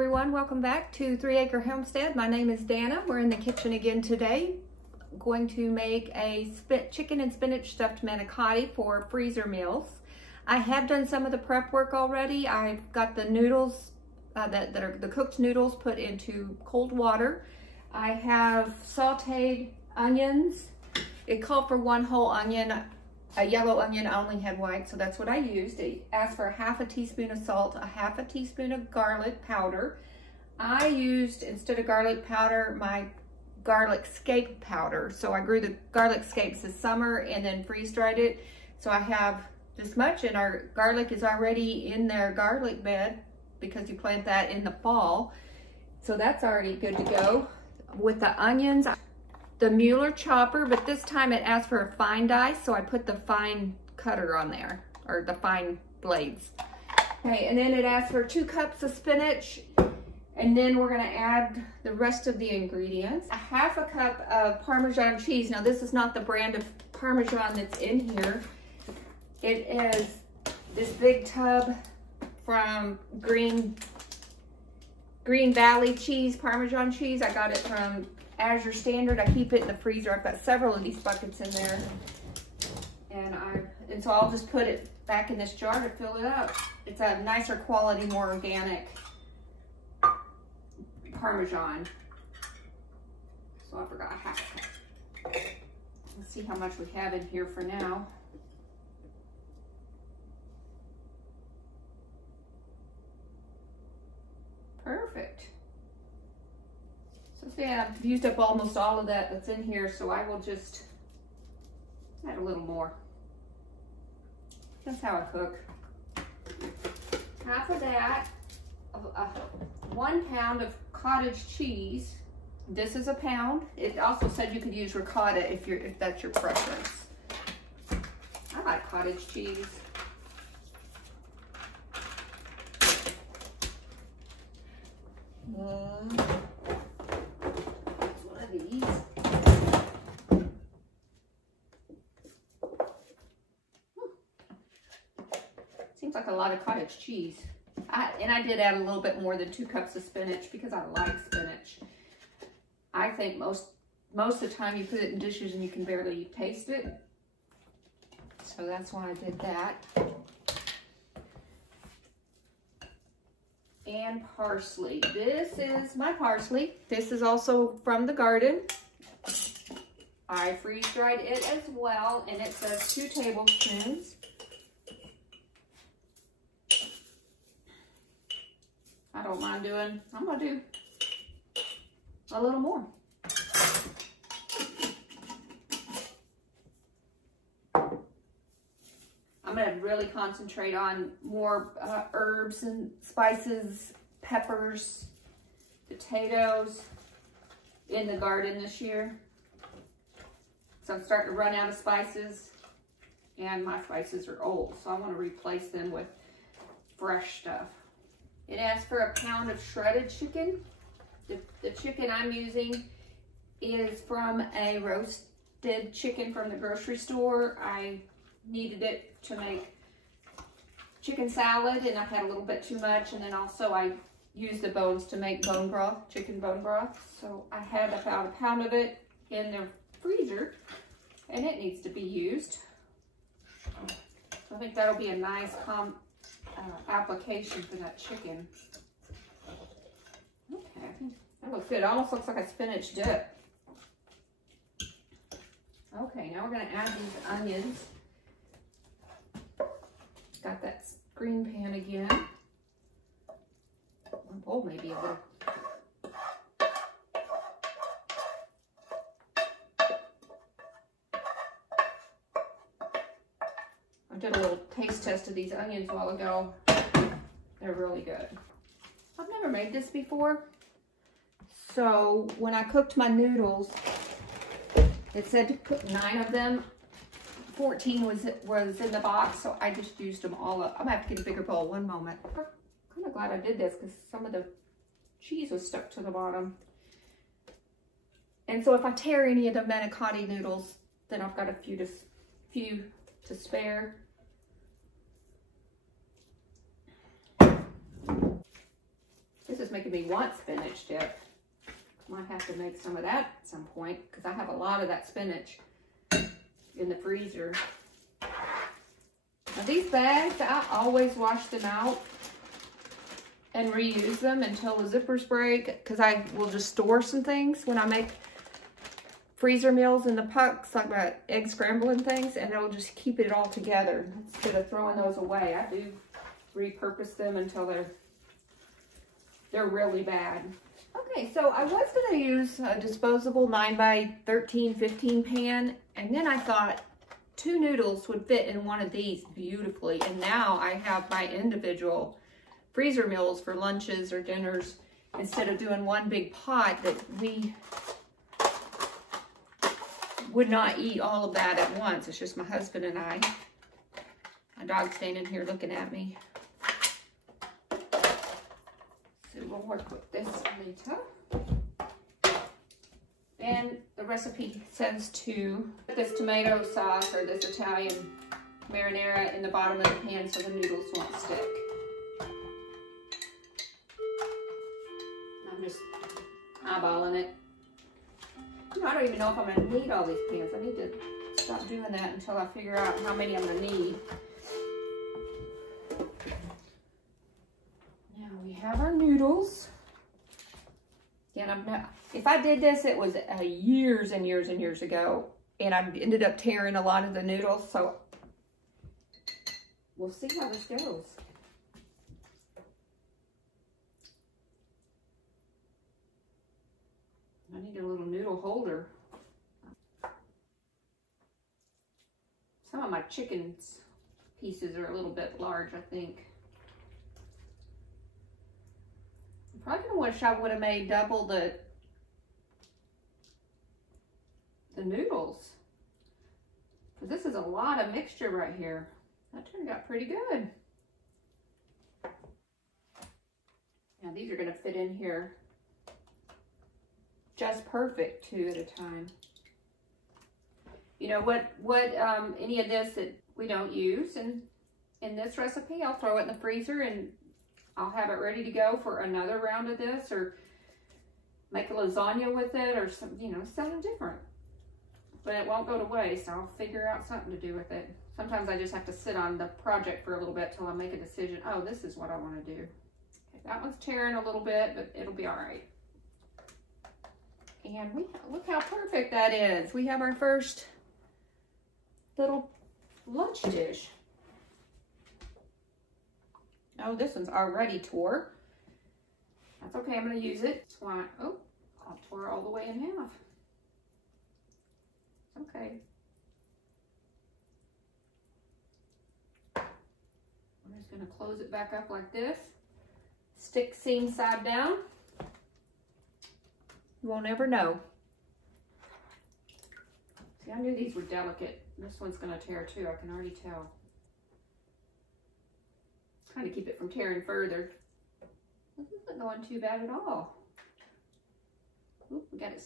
everyone, welcome back to 3 Acre Homestead. My name is Dana. We're in the kitchen again today. I'm going to make a chicken and spinach stuffed manicotti for freezer meals. I have done some of the prep work already. I've got the noodles that are the cooked noodles put into cold water. I have sauteed onions. It called for 1 whole onion. A yellow onion, I only had white, so that's what I used. It asked for 1/2 teaspoon of salt, 1/2 teaspoon of garlic powder. I used, instead of garlic powder, my garlic scape powder. So I grew the garlic scapes this summer and then freeze dried it. So I have this much, and our garlic is already in their garlic bed because you plant that in the fall. So that's already good to go. With the onions, the Mueller chopper, but this time it asked for a fine dice, so I put the fine cutter on there, or the fine blades. Okay, and then it asked for 2 cups of spinach, and then we're gonna add the rest of the ingredients. 1/2 cup of Parmesan cheese. Now this is not the brand of Parmesan that's in here. It is this big tub from Green Valley cheese, Parmesan cheese. I got it from Azure Standard. I keep it in the freezer. I've got several of these buckets in there, and so I'll just put it back in this jar to fill it up. It's a nicer quality, more organic Parmesan. So I forgot 1/2 cup. Let's see how much we have in here for now. Perfect. So see, I've used up almost all of that's in here, so I will just add a little more. That's how I cook. 1/2 of that, 1 pound of cottage cheese. This is a pound. It also said you could use ricotta if that's your preference. I like cottage cheese. Seems like a lot of cottage cheese. And I did add a little bit more than 2 cups of spinach because I like spinach. I think most of the time you put it in dishes and you can barely taste it. So that's why I did that. And parsley. This is my parsley. This is also from the garden. I freeze dried it as well, and it says 2 tablespoons. I don't mind doing, I'm gonna do a little more. I'm gonna really concentrate on more herbs and spices, peppers, potatoes in the garden this year. So I'm starting to run out of spices, and my spices are old, so I want to replace them with fresh stuff. It asks for 1 pound of shredded chicken. The chicken I'm using is from a roasted chicken from the grocery store. I needed it to make chicken salad, and I had a little bit too much, and then also I used the bones to make bone broth, chicken bone broth. So I had about 1 pound of it in the freezer, and it needs to be used. So I think that'll be a nice application for that chicken. Okay, I think that looks good. It almost looks like a spinach dip. Okay, now we're gonna add these onions. Got that green pan again. My bowl may be a little. I did a little taste test of these onions a while ago. They're really good. I've never made this before. So when I cooked my noodles, it said to cook 9 of them. 14 was in the box, so I just used them all up. I'm gonna have to get a bigger bowl. One moment. I'm kind of glad I did this because some of the cheese was stuck to the bottom. And so if I tear any of the manicotti noodles, then I've got a few to spare. This is making me want spinach dip. Might have to make some of that at some point because I have a lot of that spinach in the freezer. Now these bags, I always wash them out and reuse them until the zippers break, because I will just store some things when I make freezer meals in the pucks, like my egg scrambling things, and it'll just keep it all together instead of throwing those away. I do repurpose them until they're really bad. Okay, so I was going to use a disposable 9x13, 15 pan, and then I thought 2 noodles would fit in one of these beautifully, and now I have my individual freezer meals for lunches or dinners instead of doing one big pot that we would not eat all of that at once. It's just my husband and I. My dog's standing here looking at me. So we'll work with this later. And the recipe says to put this tomato sauce or this Italian marinara in the bottom of the pan so the noodles won't stick. I'm just eyeballing it. I don't even know if I'm going to need all these pans. I need to stop doing that until I figure out how many I'm going to need. Now we have our noodles. Again, if I did this, it was years and years and years ago, and I ended up tearing a lot of the noodles, so we'll see how this goes. I need a little noodle holder. Some of my chicken pieces are a little bit large, I think. I'm probably gonna wish I would have made double the noodles. Because this is a lot of mixture right here. That turned out pretty good. Now these are gonna fit in here just perfect, 2 at a time. You know what any of this that we don't use in this recipe, I'll throw it in the freezer and I'll have it ready to go for another round of this, or make a lasagna with it, or some, something different. But it won't go to waste. I'll figure out something to do with it. Sometimes I just have to sit on the project for a little bit till I make a decision. Oh, this is what I want to do. Okay, that one's tearing a little bit, but it'll be all right. And look how perfect that is. We have our first little lunch dish. Oh, this one's already tore. That's okay, I'm gonna use it. That's why, oh, I'll tore it all the way in half. Okay. I'm just gonna close it back up like this. Stick seam side down. You won't ever know. See, I knew these were delicate. This one's gonna tear too, I can already tell. Trying to keep it from tearing further. This isn't going too bad at all. Oop, we got it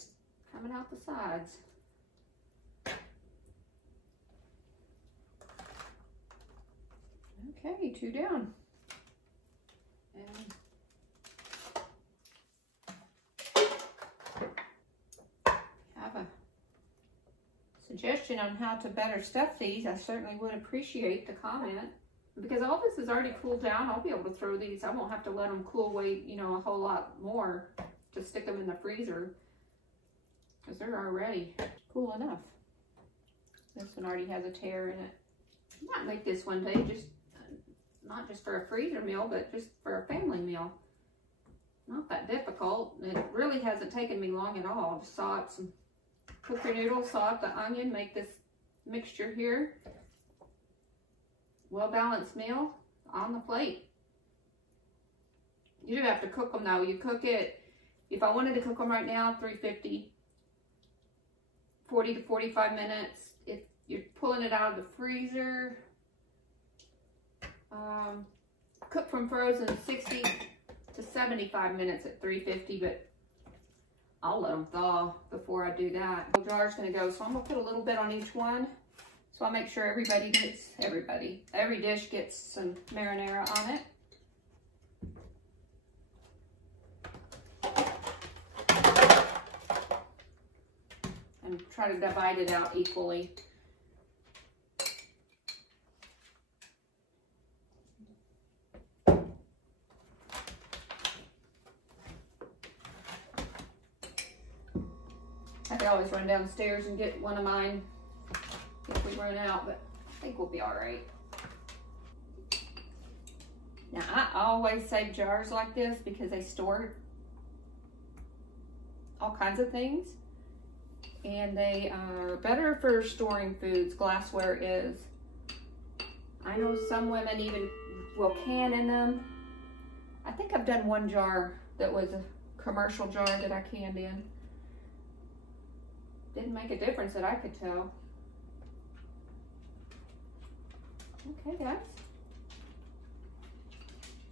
coming out the sides. Okay, 2 down. And have a suggestion on how to better stuff these, I certainly would appreciate the comment. Because all this is already cooled down, I'll be able to throw these. I won't have to let them cool away, a whole lot more to stick them in the freezer. Because they're already cool enough. This one already has a tear in it. I might make this one day, just not just for a freezer meal, but just for a family meal. Not that difficult. It really hasn't taken me long at all. Just saw up some, cook your noodles, saw up the onion, make this mixture here. Well-balanced meal on the plate. You do have to cook them though. You cook it, if I wanted to cook them right now, 350, 40 to 45 minutes. If you're pulling it out of the freezer, cook from frozen 60 to 75 minutes at 350, but I'll let them thaw before I do that. The jar's gonna go, so I'm gonna put a little bit on each one. So I'll make sure every dish gets some marinara on it. and try to divide it out equally. I could always run downstairs and get one of mine if we run out, but I think we'll be all right. Now, I always save jars like this because they store all kinds of things, and they are better for storing foods. Glassware is. I know some women even will can in them. I think I've done one jar that was a commercial jar that I canned in. Didn't make a difference that I could tell. Okay, guys.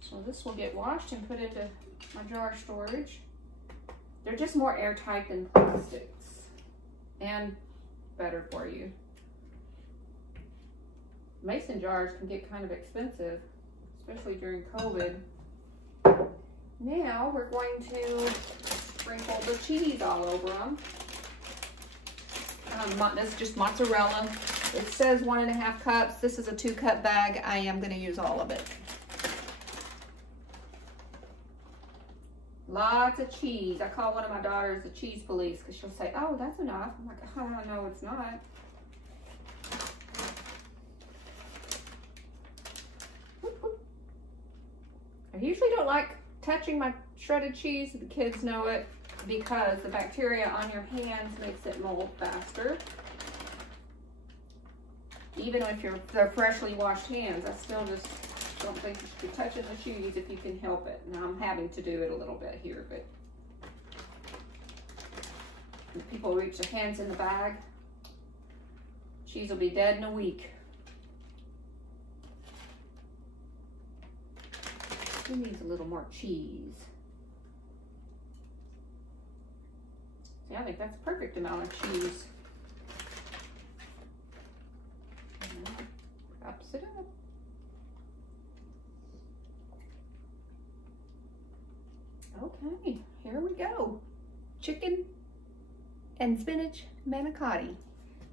So this will get washed and put into my jar storage. They're just more airtight than plastics and better for you. Mason jars can get kind of expensive, especially during COVID. Now we're going to sprinkle the cheese all over them. That's just mozzarella. It says 1.5 cups. This is a 2-cup bag. I am going to use all of it. Lots of cheese. I call one of my daughters the cheese police because she'll say, "Oh, that's enough." I'm like, "Oh, no, it's not." I usually don't like touching my shredded cheese. The kids know it, because the bacteria on your hands makes it mold faster. Even if they're freshly washed hands, I still just don't think you should be touching the cheese if you can help it. Now I'm having to do it a little bit here, but if people reach their hands in the bag, cheese will be dead in a week. Who needs a little more cheese? See, I think that's a perfect amount of cheese. Cups it up. Okay, here we go. Chicken and spinach manicotti.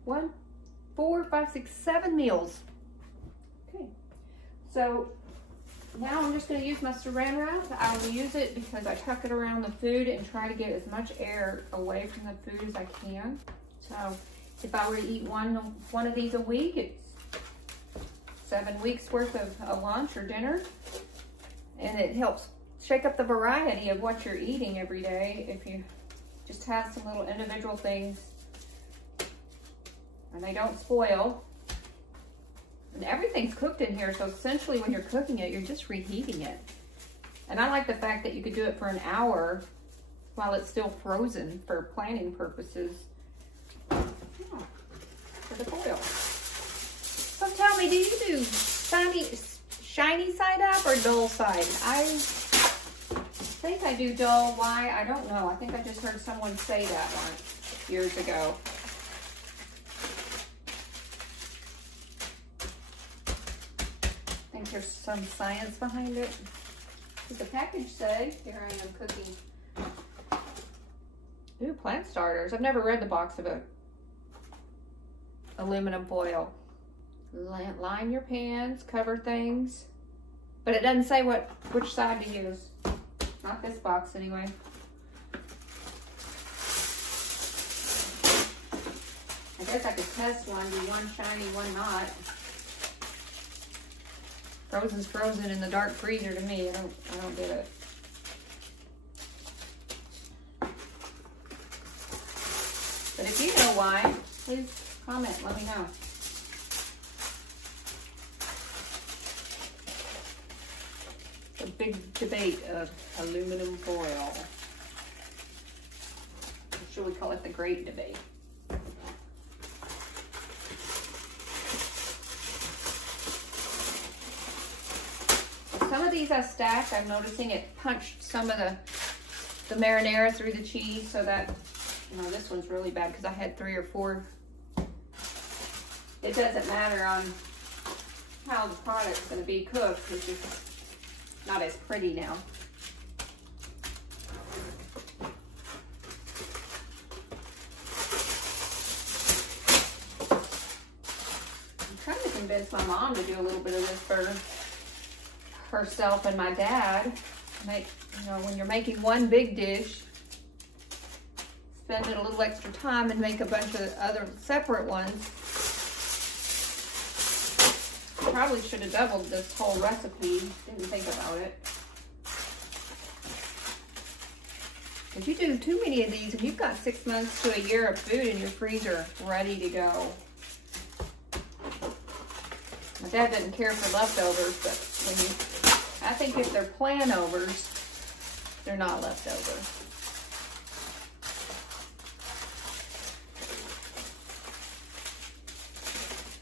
1, 4, 5, 6, 7 meals. Okay, so now I'm just going to use my saran wrap. I will use it because I tuck it around the food and try to get as much air away from the food as I can. So if I were to eat one of these a week, it's 7 weeks worth of a lunch or dinner. And it helps shake up the variety of what you're eating every day if you just have some little individual things and they don't spoil. And everything's cooked in here, so essentially when you're cooking it, you're just reheating it. And I like the fact that you could do it for an hour while it's still frozen for planning purposes. Yeah, for the foil. So tell me, do you do shiny side up or dull side? I think I do dull. Why? I don't know. I think I just heard someone say that once years ago. I think there's some science behind it. Does the package say? Here I am cooking. Ooh, plant starters. I've never read the box of it. Aluminum foil. Line your pans, cover things. But it doesn't say which side to use. Not this box anyway. I guess I could test one, do one shiny, one not. Frozen's frozen in the dark freezer to me. I don't get it. But if you know why, please comment, let me know. The big debate of aluminum foil. Or should we call it the great debate? Some of these I stacked. I'm noticing it punched some of the marinara through the cheese, so that, you know, this one's really bad because I had 3 or 4. It doesn't matter on how the product's going to be cooked. It's just not as pretty now. convince my mom to do a little bit of this for herself and my dad. When you're making one big dish, spend it a little extra time and make a bunch of other separate ones. Probably should have doubled this whole recipe. Didn't think about it. If you do too many of these, and you've got 6 months to a year of food in your freezer ready to go. My dad doesn't care for leftovers, but I think if they're plan-overs, they're not leftovers.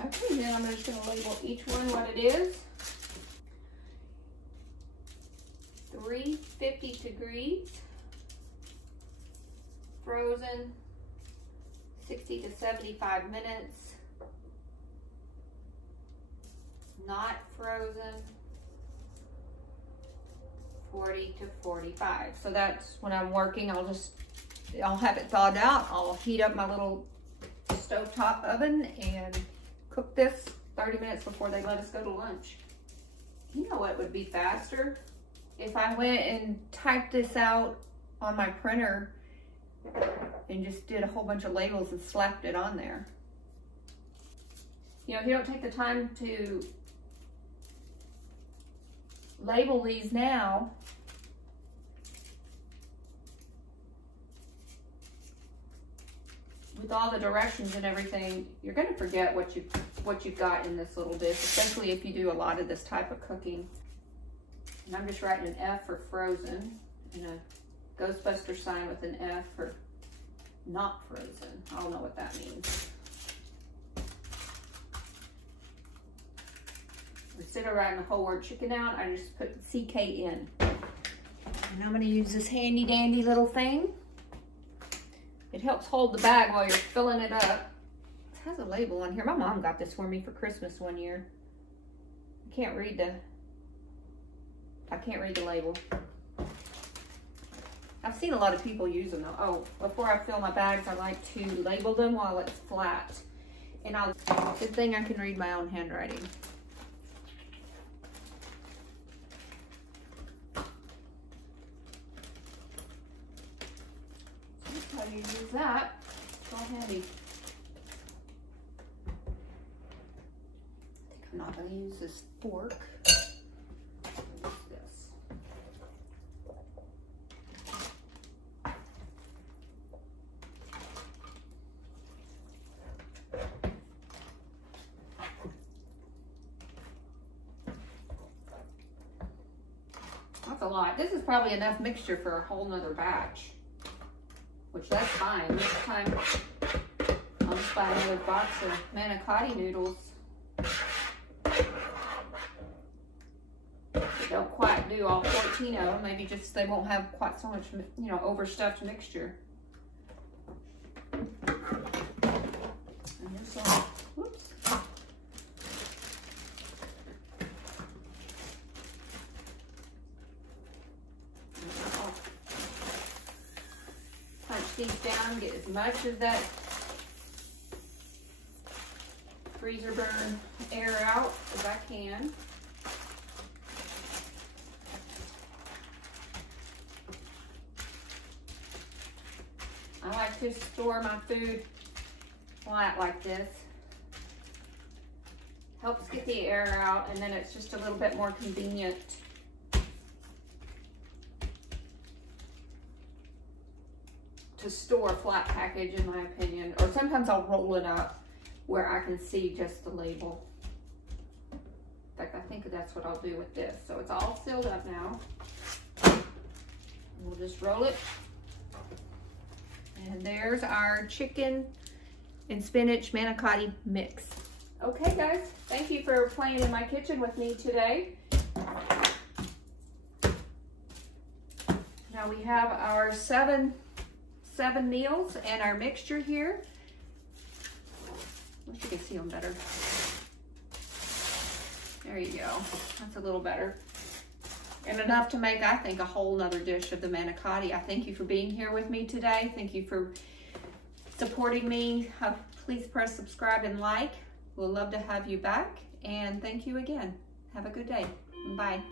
Okay, then I'm just going to label each one what it is. 350 degrees, frozen 60 to 75 minutes, not frozen 40 to 45. So that's when I'm working, I'll have it thawed out. I'll heat up my little stovetop oven and cook this 30 minutes before they let us go to lunch. You know what would be faster? If I went and typed this out on my printer and just did a whole bunch of labels and slapped it on there. You know, if you don't take the time to label these now, with all the directions and everything, you're going to forget what you've got in this little dish, especially if you do a lot of this type of cooking. And I'm just writing an F for frozen and a Ghostbuster sign with an F for not frozen. I don't know what that means. Instead of writing the whole word chicken out, I just put CK in. And I'm going to use this handy dandy little thing. It helps hold the bag while you're filling it up. It has a label on here. My mom got this for me for Christmas one year. I can't read the label. I've seen a lot of people using them. Oh, before I fill my bags, I like to label them while it's flat. And good thing I can read my own handwriting. How do you use that? It's all handy. I think I'm not going to use this fork. I'll use this. That's a lot. This is probably enough mixture for a whole nother batch. Which that's fine. This time I'll just buy another box of Manicotti noodles. They don't quite do all 14 of them. Maybe just they won't have quite so much, you know, overstuffed mixture. And here's some, whoops. These down, get as much of that freezer burn air out as I can. I like to store my food flat like this. Helps get the air out, and then it's just a little bit more convenient to store a flat package, in my opinion. Or sometimes I'll roll it up where I can see just the label. In fact, I think that's what I'll do with this. So it's all filled up now. We'll just roll it. And there's our chicken and spinach manicotti mix. Okay guys, thank you for playing in my kitchen with me today. Now we have our seven meals and our mixture here. I wish you could see them better. There you go. That's a little better. And enough to make, I think, a whole nother dish of the manicotti. I thank you for being here with me today. Thank you for supporting me. Please press subscribe and like. We'll love to have you back, and thank you again. Have a good day. Bye.